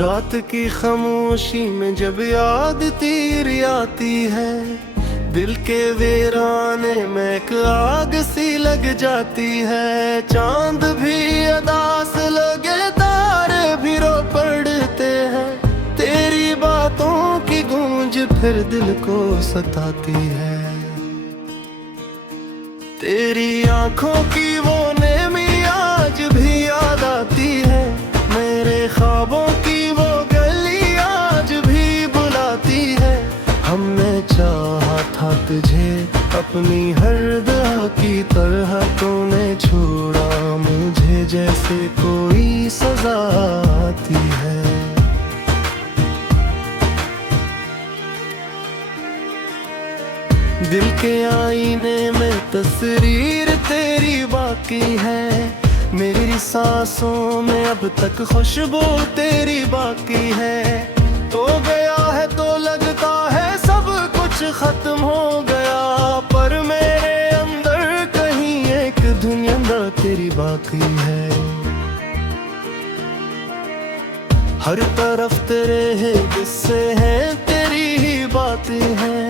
रात की खामोशी में जब याद तेरी आती है, दिल के वीराने में एक आग सी लग जाती है। चांद भी अदास लगे, तारे भी रो पड़ते हैं, तेरी बातों की गूंज फिर दिल को सताती है। तेरी आंखों की वो नेमी आज भी याद आती है, मेरे ख्वाबों की वो गली आज भी बुलाती है। हमने चाहा था तुझे अपनी हर दुआ की तरह, तूने छोड़ा मुझे जैसे कोई सजा आती है। दिल के आईने में तस्वीर तेरी बाकी है, मेरी सांसों में अब तक खुशबू तेरी बाकी है। तो गया है तो लगता है सब कुछ खत्म हो गया, पर मेरे अंदर कहीं एक दुनिया तेरी बाकी है। हर तरफ तेरे है किस्से हैं, तेरी ही बातें हैं,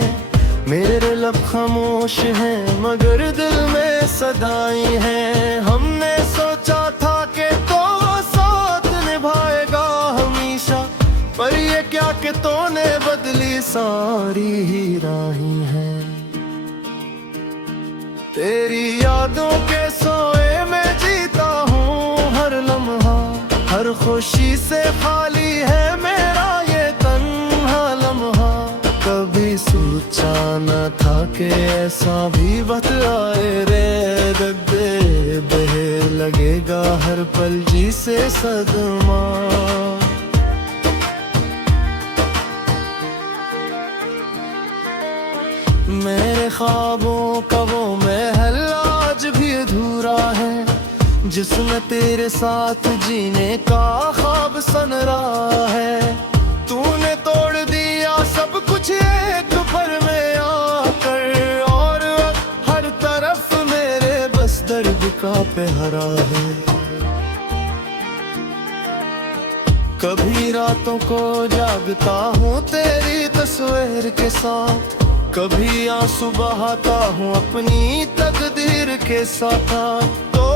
मेरे लब खामोश हैं मगर दिल में सदाएं हैं। हमने सोचा था कि तो साथ निभाएगा हमेशा, पर ये क्या कि तूने बदली सारी ही राहें हैं। तेरी यादों के सोए में जीता हूँ हर लम्हा, हर खुशी से खाली है मेरा ये तन्हा लम्हा। कभी सोचा न था कि ऐसा भी वक्त आए रे, दर्दे बहे लगेगा हर पल जी से सदमा। मेरे ख्वाबों का वो महल आज भी अधूरा है, जिसमें तेरे साथ जीने का ख्वाब सन रहा है। तूने तोड़ दिया सब कुछ एक पल में आकर, और हर तरफ मेरे बस दर्द का पहरा है। कभी रातों को जागता हूँ तेरी तस्वीर के साथ, कभी आंसू बहाता हूँ अपनी तकदीर के साथ। तो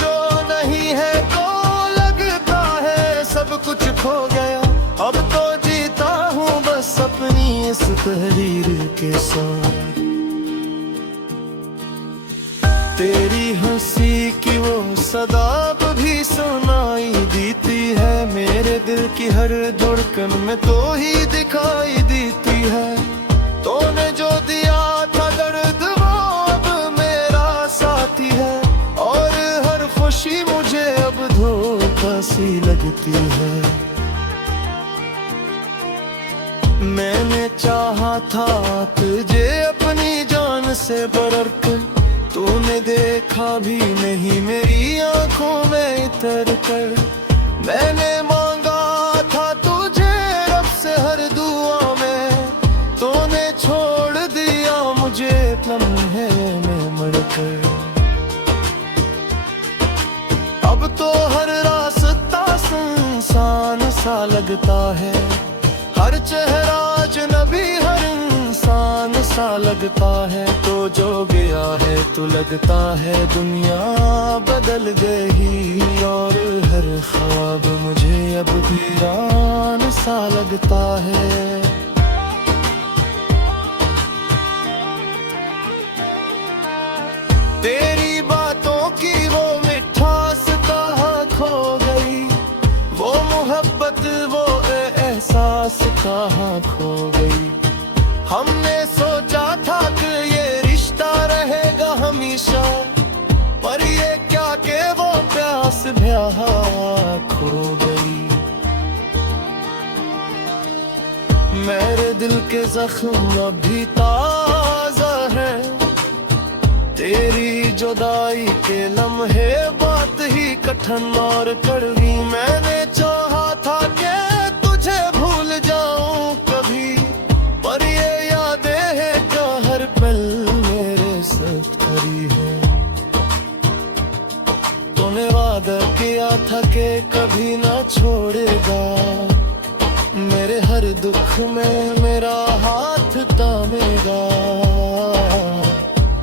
जो नहीं है तो लगता है सब कुछ खो गया, अब तो जीता हूँ बस अपनी इस तहरीर के साथ। तेरी हंसी की वो सदा भी सुनाई देती है, मेरे दिल की हर धड़कन में तो ही दिखाई देती है। तूने जो दिया था दर्द वो अब मेरा साथी है, और हर खुशी मुझे अब धोखा सी लगती है। मैंने चाहा था तुझे अपनी जान से बढ़कर, तूने देखा भी नहीं मेरी आंखों में इतर कर। मैंने मांगा था तुझे रब से हर दुआ में, तूने छोड़ दिया मुझे लम्हे में मरकर। अब तो हर रास्ता सुनसान सा लगता है, हर चेहरा अजनबी हर इंसान सा लगता है। तो जो गया है तो लगता है दुनिया बदल गई, और हर ख्वाब मुझे अब वीरान सा लगता है। तेरी बातों की वो मिठास कहाँ खो गई, वो मोहब्बत वो एहसास कहाँ खो गई। हमने सोचा था कि ये रिश्ता रहेगा हमेशा, पर ये क्या कि वो प्यास ब्याह खो गई। मेरे दिल के जख्म अभी ताजा है, तेरी जुदाई के लम्हे बात ही कठिन और कड़वी। मैंने चाहा था कि तुझे भूल जाऊं कभी, पर ये यादें हैं जो हर पल मेरे साथ खड़ी है। तूने वादा किया था कि कभी ना छोड़ेगा, हर दुख में मेरा हाथ थामेगा।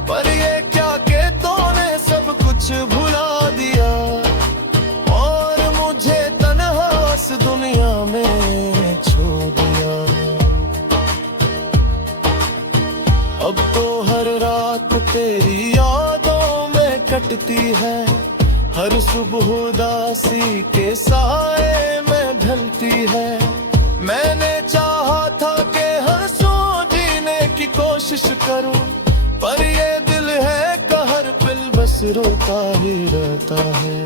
पर ये क्या कि तूने सब कुछ भुला दिया और मुझे तन्हा इस दुनिया में छोड़ दिया। अब तो हर रात तेरी यादों में कटती है, हर सुबह उदासी के साए में ढलती है। मैंने चाहा था कि हंसूं जीने की कोशिश करूं, पर ये दिल है कहर पिल बस रोता ही रहता है।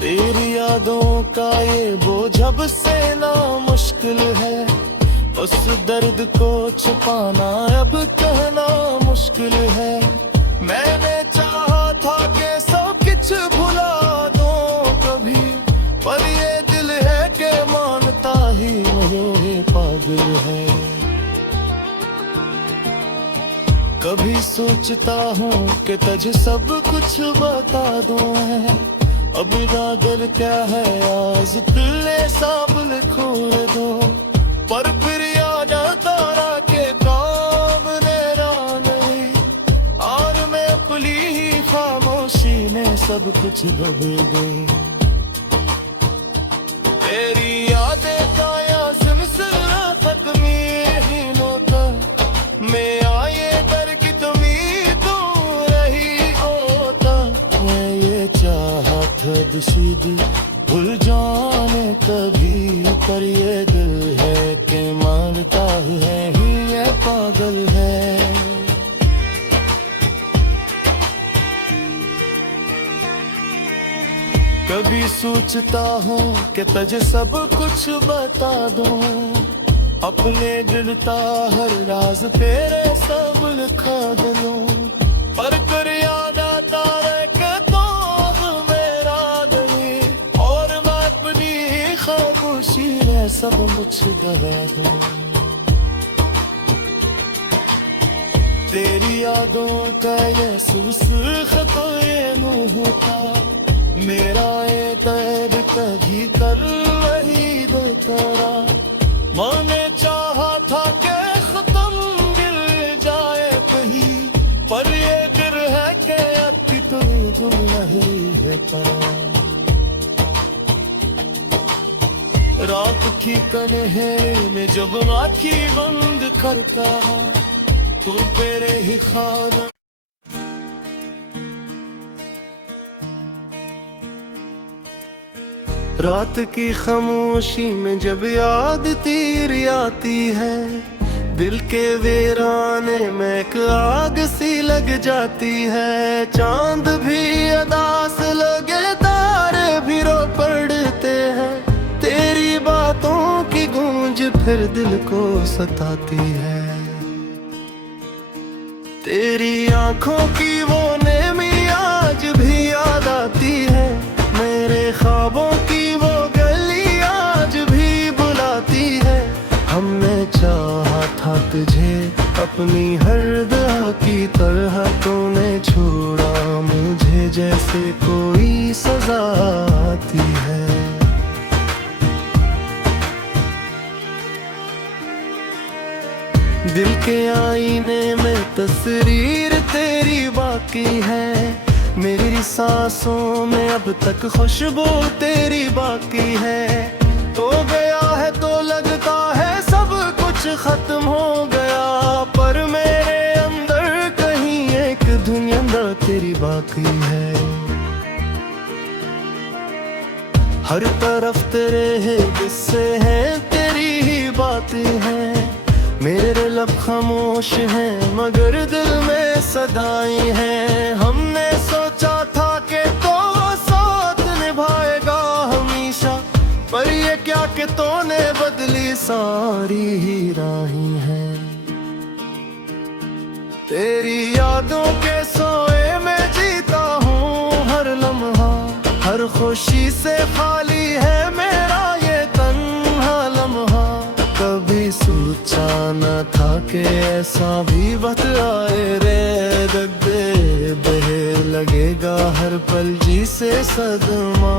तेरी यादों का ये बोझ अब सहना मुश्किल है, उस दर्द को छुपाना अब कहना मुश्किल है। मैंने चाहा था कि सब कुछ भुला दूं कभी, पर ये दिल है कि मानता ही नहीं, पागल है। कभी सोचता हूँ कि तुझे सब कुछ बता दूं है, अब नागर क्या है आज तुल्ले साबुल खोल दो। पर फिर याद आता रहा के काम मेरा नहीं, और मैं अपनी ही खामोशी में सब कुछ बदल गई। तेरी यादें काया सिलसिला खत्मी ही होता, मैं आए कर की तुम्हें तो रही होता। मैं ये चाहत बशीद भूल जाने कभी, पर ये दिल है कि मानता है ही ये पागल है। कभी सोचता हूँ कि तुझे सब कुछ बता दूं, अपने दिल का हर राज तेरे सब लिखा दूं। पर कर याद आता रहे कि तो अब मेरा नहीं, और मैं अपनी ही खामोशी में सब मुझ दबा दूं। तेरी यादों का ये खत ये मुँह था, मेरा ये तैर कभी कर वही दो तारा। मैंने चाहा था कि खत्म गिर जाए कहीं, पर ये गिर है कि अब की तुम नहीं है। रात की कन्हे में जब आँखी बंद करता, तुम तेरे ही खाना। रात की खामोशी में जब याद तेरी आती है, दिल के वीराने में एक आग सी लग जाती है। चांद भी अदास लगे, तारे भी रो पड़ते हैं, तेरी बातों की गूंज फिर दिल को सताती है। तेरी आंखों की वो नेमी आज भी याद आती है, मेरे ख्वाबों की वो गली आज भी बुलाती है। हमने चाहा था तुझे अपनी हर दुआ की तरह, तूने छोड़ा मुझे जैसे कोई सजा आती है। दिल के आईने में तस्वीर तेरी बाकी है, मेरी सांसों में अब तक खुशबू तेरी बाकी है। तो गया है तो लगता है सब कुछ खत्म हो गया, पर मेरे अंदर कहीं एक दुनिया तेरी बाकी है। हर तरफ तेरे है किस्से हैं, तेरी ही बातें हैं, मेरे लब खामोश हैं मगर दिल में सदाएं हैं। हमने सोचा था कि तो साथ निभाएगा हमेशा, पर ये क्या कि तूने बदली सारी ही राहें हैं। तेरी यादों के सोए में जीता हूँ हर लम्हा, हर खुशी से खाली है मेरा ये तन्हा लम्हा। कभी सोचा न था कि ऐसा भी वक्त आए रे, दर्दे बहे लगेगा हर पल जी से सदमा।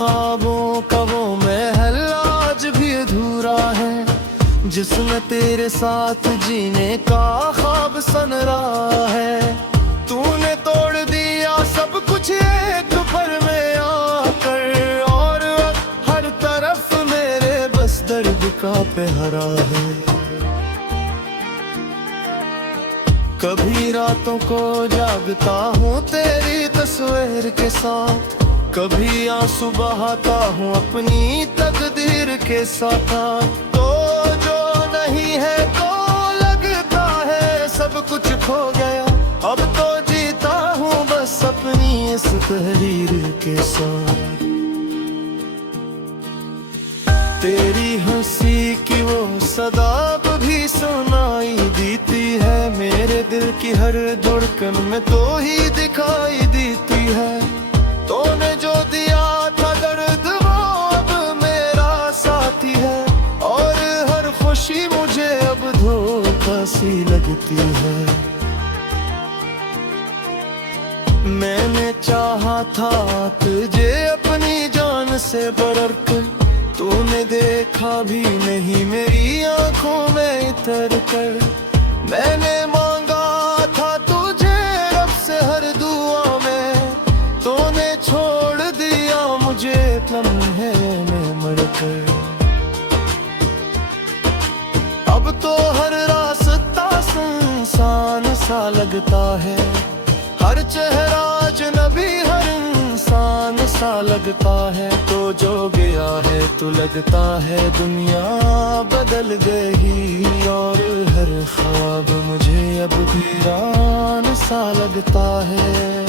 ख्वाबों का वो महल आज भी अधूरा है, जिसमें तेरे साथ जीने का ख्वाब सन रहा है। तूने तोड़ दिया सब कुछ एक पल में आकर, और हर तरफ मेरे बस दर्द का पहरा है। कभी रातों को जागता हूँ तेरी तस्वीर के साथ, कभी आंसू बहाता हूँ अपनी तकदीर के साथ। तो जो नहीं है तो लगता है सब कुछ खो गया, अब तो जीता हूँ बस अपनी इस तहरीर के साथ। तेरी हंसी की वो सदा भी सुनाई देती है, मेरे दिल की हर धड़कन में तो ही दिखाई देती है। तूने जो दिया था दर्द वो अब मेरा साथी है, और हर खुशी मुझे अब धोखा सी लगती है। मैंने चाहा था तुझे अपनी जान से बढ़कर, तूने देखा भी नहीं मेरी आंखों में इतर कर। मैंने मांगा था तुझे रब से हर दुआ में, तूने छोड़ दिया मुझे लम्हे में मरकर। अब तो हर रास्ता सुनसान सा लगता है, हर चेहरा अजनबी हर इंसान सा लगता है। तो जो गया है तो लगता है दुनिया बदल गई, और हर ख्वाब मुझे अब वीरान सा लगता है।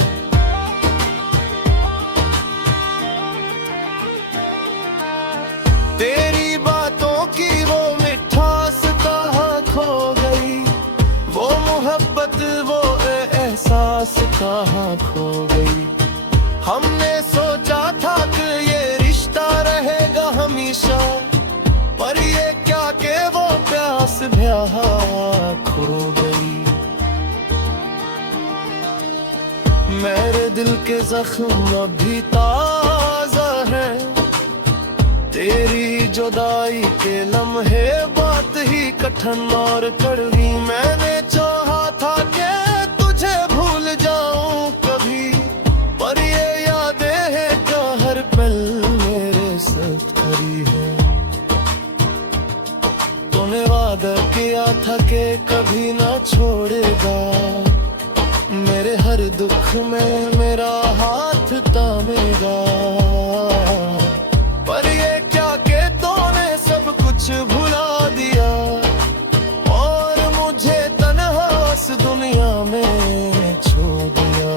तेरी बातों की वो मिठास कहाँ खो गई, वो मोहब्बत वो एहसास कहाँ खो गई। हमने सोचा था कि ये रिश्ता रहेगा हमेशा, पर ये क्या के वो प्यास ब्याह खो गई। मेरे दिल के जख्म अभी ताजा है, तेरी जुदाई के लम्हे बात ही कठिन और कड़वी। मैंने चाहा था कि तुझे भूल जाऊं कभी, पर ये यादें हैं जो हर पल मेरे साथ खड़ी है। तूने वादा किया था कि कभी ना छोड़ेगा, मेरे हर दुख में मेरा हाथ थामेगा। पर ये क्या कि तूने सब कुछ भुला दिया, और मुझे तन्हा इस दुनिया में छोड़ दिया।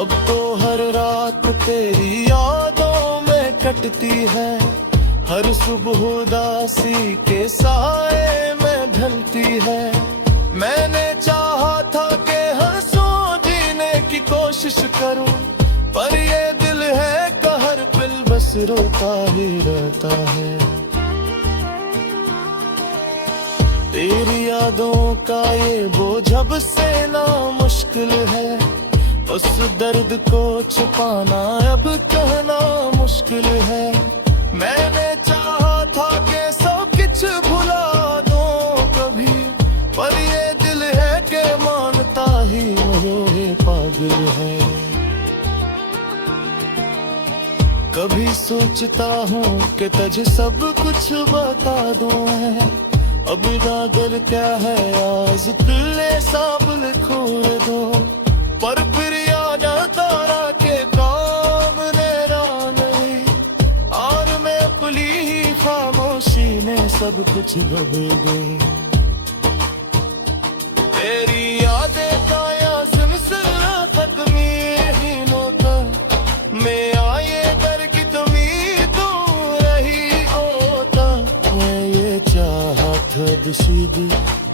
अब तो हर रात तेरी यादों में कटती है, हर सुबह उदासी के साए में ढलती है। मैंने चाहा था कि हंसूं जीने की कोशिश करूं, पर ये दिल है कहर पिल बस रोता ही रहता है। तेरी यादों का ये बोझ अब सहना मुश्किल है, उस दर्द को छुपाना अब कहना मुश्किल है। मैंने चाहा था कि सब कुछ भुला दूं कभी, पर ये दिल है कि मानता ही मेरे पागल है। कभी सोचता हूँ कि तुझे सब कुछ बता दूं है, अब नागल क्या है आज दिले साबल खोल दो। पर फिर याद तारा के काम मेरा नहीं, और मैं खुली ही खामोशी में सब कुछ बदल गई। तेरी यादें काया सिलसिला खत्मी ही नोता, मैं आए कर की तुम्हें तू रही होता। मैं ये चाहत दुशीद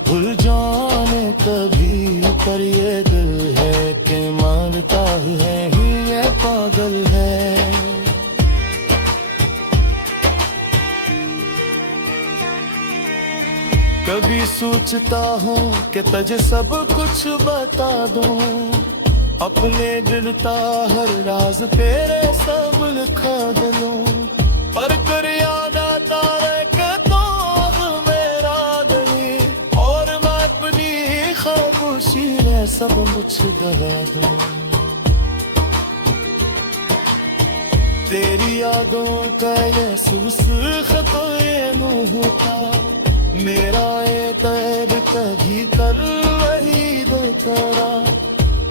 भूल जाने कभी, पर ये दिल है कि मानता है ही ये पागल है। कभी सोचता हूँ कि तुझे सब कुछ बता दूं, अपने दिल का हर राज तेरे सब लिखा दिलों पर कर याद आता है कि तो मेरा दिली और मैं अपनी खामोशी में सब मुझ दबा दूं। तेरी यादों का ये खत ये नूह था मेरा ये दर्द कभी कल वही दो तेरा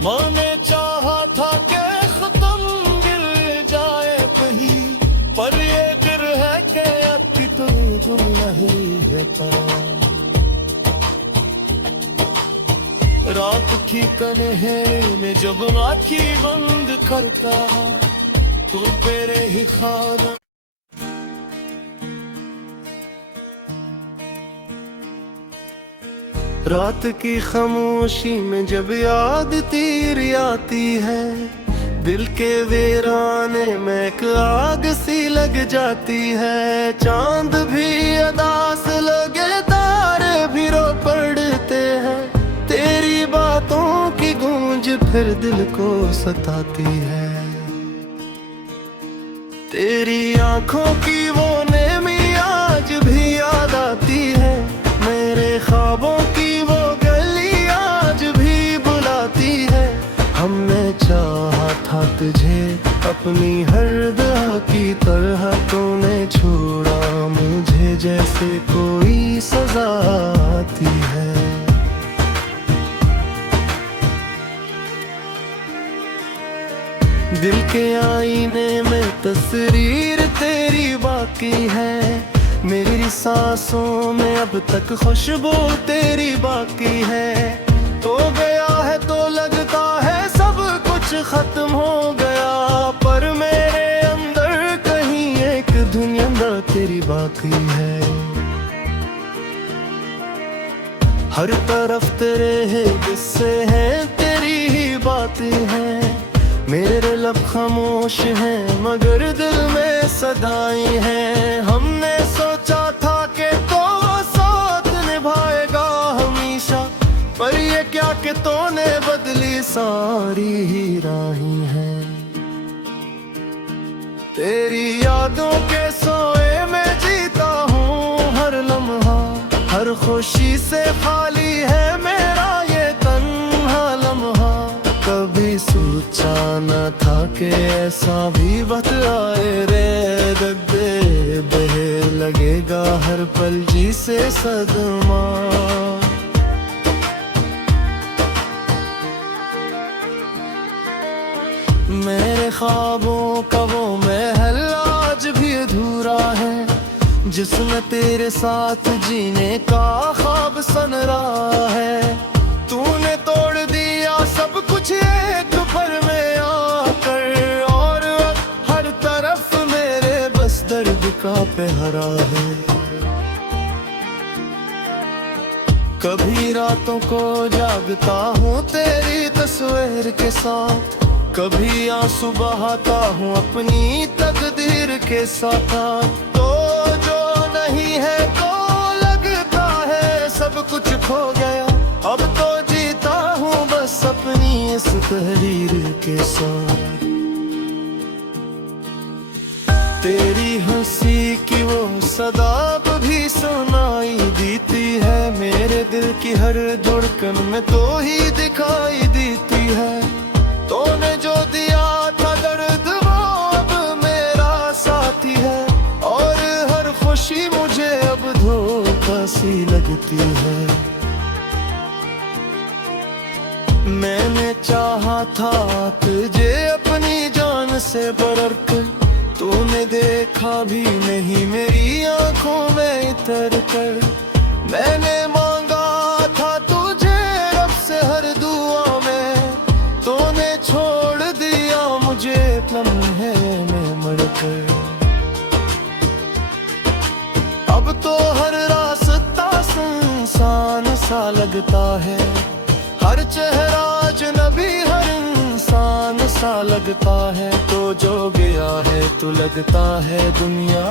मैंने चाहा था कि खत्म गिर जाए कहीं पर ये गिर है कि अब की तो गुम नहीं है। रात की कन्हे में जब आँखी बंद करता तू तेरे ही खाना। रात की खामोशी में जब याद तेरी आती है दिल के वीराने में एक आग सी लग जाती है। चांद भी अदास लगे तारे भी रो पड़ते हैं तेरी बातों की गूंज फिर दिल को सताती है। तेरी आंखों की वो नेमी आज भी याद आती है मेरे ख्वाबों की वो गली आज भी बुलाती है। हमने चाहा था तुझे अपनी हर दुआ की तरह तूने छोड़ा मुझे जैसे कोई सजा आती है। दिल के आईने में तस्वीर तेरी बाकी है मेरी सांसों में अब तक खुशबू तेरी बाकी है। तो गया है तो लगता है सब कुछ खत्म हो गया पर मेरे अंदर कहीं एक दुनिया तेरी बाकी है। हर तरफ तेरे है किस्से हैं तेरी ही बातें हैं मेरे लब खामोश हैं मगर दिल में सदाएं हैं। हमने सोचा था कि तो साथ निभाएगा हमेशा पर ये क्या कि तूने बदली सारी ही राहें हैं। तेरी यादों के सोए में जीता हूँ हर लम्हा हर खुशी से खाली है मेरा ये तन्हा लम्हा। कभी सोचा न था कि ऐसा भी वक्त आए रे दर्दे बहे लगेगा हर पल जी से सदमा। मेरे ख्वाबों का वो महल आज भी अधूरा है जिसमें तेरे साथ जीने का ख्वाब सन रहा है। तूने तोड़ दिया सब कुछ एक पल में आकर और हर तरफ मेरे बस दर्द का पहरा है। कभी रातों को जागता हूँ तेरी तस्वीर के साथ कभी आंसू बहाता हूँ अपनी तकदीर के साथ। तो जो नहीं है तो लगता है सब कुछ खो गया अब तो जीता हूँ बस अपनी इस तहरीर के साथ। तेरी हंसी की वो सदा भी सुनाई देती है मेरे दिल की हर धड़कन में तो ही दिखाई देती है। तूने जो दिया था दर्द वो अब मेरा साथी है और हर खुशी मुझे अब धोखा सी लगती है। मैंने चाहा था तुझे अपनी जान से बढ़ कर तूने देखा भी नहीं मेरी आंखों में इतर कर। मैंने मांगा था तुझे रब से हर दुआ में तूने छोड़ दिया मुझे लम्हे में मरकर। अब तो हर रास्ता सुनसान सा लगता है हर चेहरा अजनबी हर इंसान सा लगता है। तो जो गया है तो लगता है दुनिया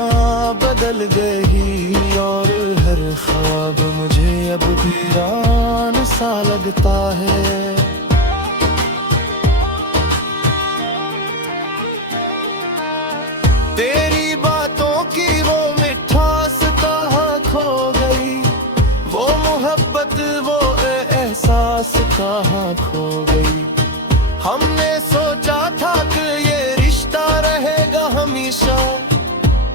बदल गई और हर ख्वाब मुझे अब वीरान सा लगता है। कहाँ खो गई। हमने सोचा था कि ये रिश्ता रहेगा हमेशा,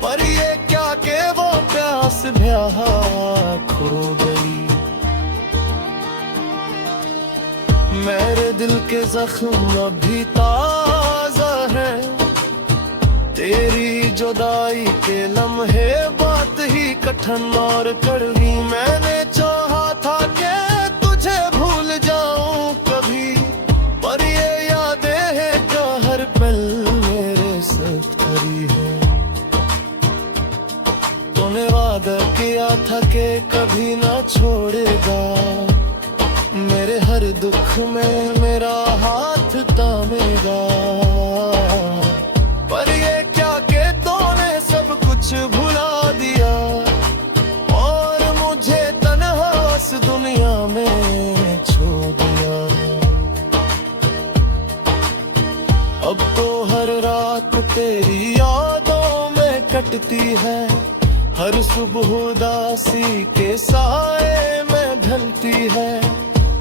पर ये क्या के वो प्यास ब्याह खो गई। मेरे दिल के जख्म अभी ताजा है, तेरी जुदाई के लम्हे बात ही कठिन और कड़वी। मैंने चाहा था कि तुझे भूल जाऊं कभी, पर ये यादें हैं जो हर पल मेरे साथ खड़ी है। तूने वादा किया था कि कभी ना छोड़ेगा, मेरे हर दुख में मेरा हाथ थामेगा। पर ये क्या कि तूने सब कुछ भुला दिया और मुझे तन्हा इस दुनिया में छोड़ दिया। अब तो हर रात तेरी यादों में कटती है, हर सुबह उदासी के साए में ढलती है।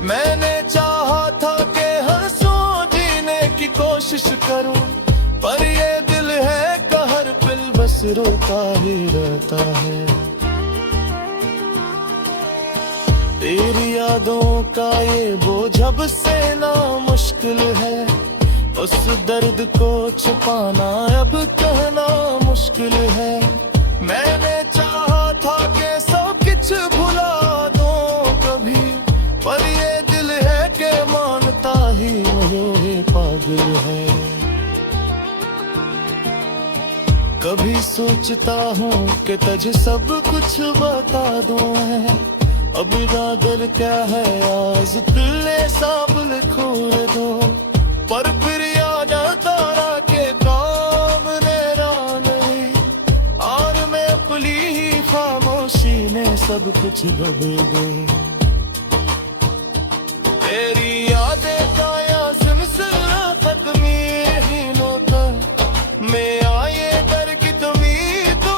मैंने चाहा था कि हंसूं जीने की कोशिश करूं, पर ये दिल है कि हर पल बस रोता ही रहता है। तेरी यादों का ये बोझ अब सहना मुश्किल है, उस दर्द को छुपाना अब कहना मुश्किल है। मैंने चाहा था कि सब कुछ भुला दूं कभी, पर ये दिल है कि मानता ही नहीं, पागल है। कभी सोचता हूँ कि तुझे सब कुछ बता दूं है, अब बादल क्या है आज तुल्ले साबल खोल दो। पर फिर याद आता रहा के काम मेरा नहीं, और मैं अपनी ही खामोशी में सब कुछ बदल गई। तेरी यादें का या सिलसिला खत्मी ही होता, मैं आए कर की तुम्हें तो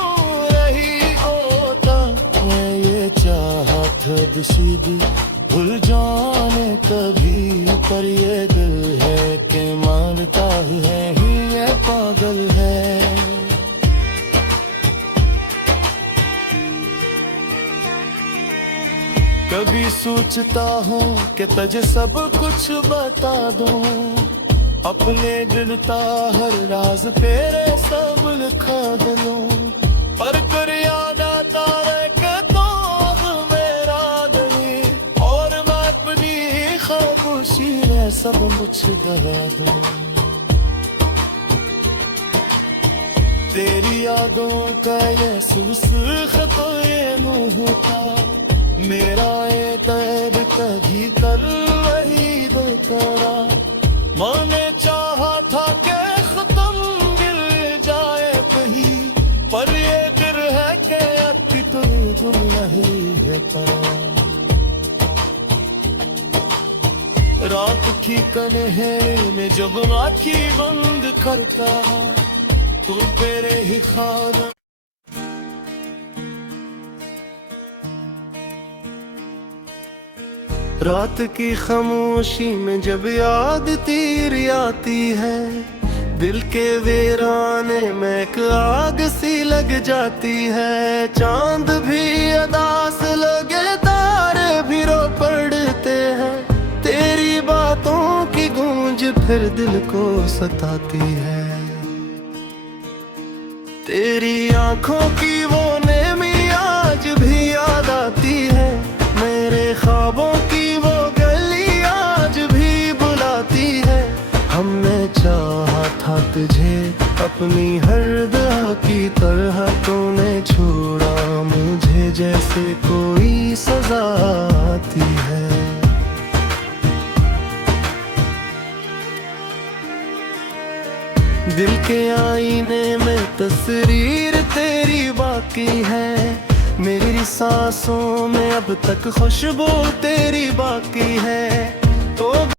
रही होता। मैं ये चाहत सीधी भूल जाने कभी, पर ये दिल है कि मानता है ही ये पागल है। कभी सोचता हूँ कि तुझे सब कुछ बता दूं, अपने दिल का हर राज तेरे सब लिखा दूं। पर कर याद आता रहे कि तो अब मेरा नहीं, और मैं अपनी ही खामोशी में सब कुछ दबा दूं। तेरी यादों का ये खत ये मुँह था, मेरा ये तैर कभी कर वही दो करा। मैंने चाहा था कि खत्म गिर जाए कहीं, पर ये गिर है कि अब की तुम नहीं है तारा। रात की कन्हे में जब आँखी बंद करता, तू तेरे ही ख्वाब। रात की खामोशी में जब याद तेरी आती है, दिल के वीराने में एक आग सी लग जाती है। चांद भी अदास लगे, तारे भी रो पड़ते हैं, तेरी बातों की गूंज फिर दिल को सताती है। तेरी आंखों की वो नेमी आज भी याद आती है, मेरे ख्वाबों की वो गली आज भी बुलाती है। हमने चाहा था तुझे अपनी हर दुआ की तरह, तूने छोड़ा मुझे जैसे कोई सजा आती है। दिल के आईने में तस्वीर तेरी बाकी है, मेरी सांसों में अब तक खुशबू तेरी बाकी है।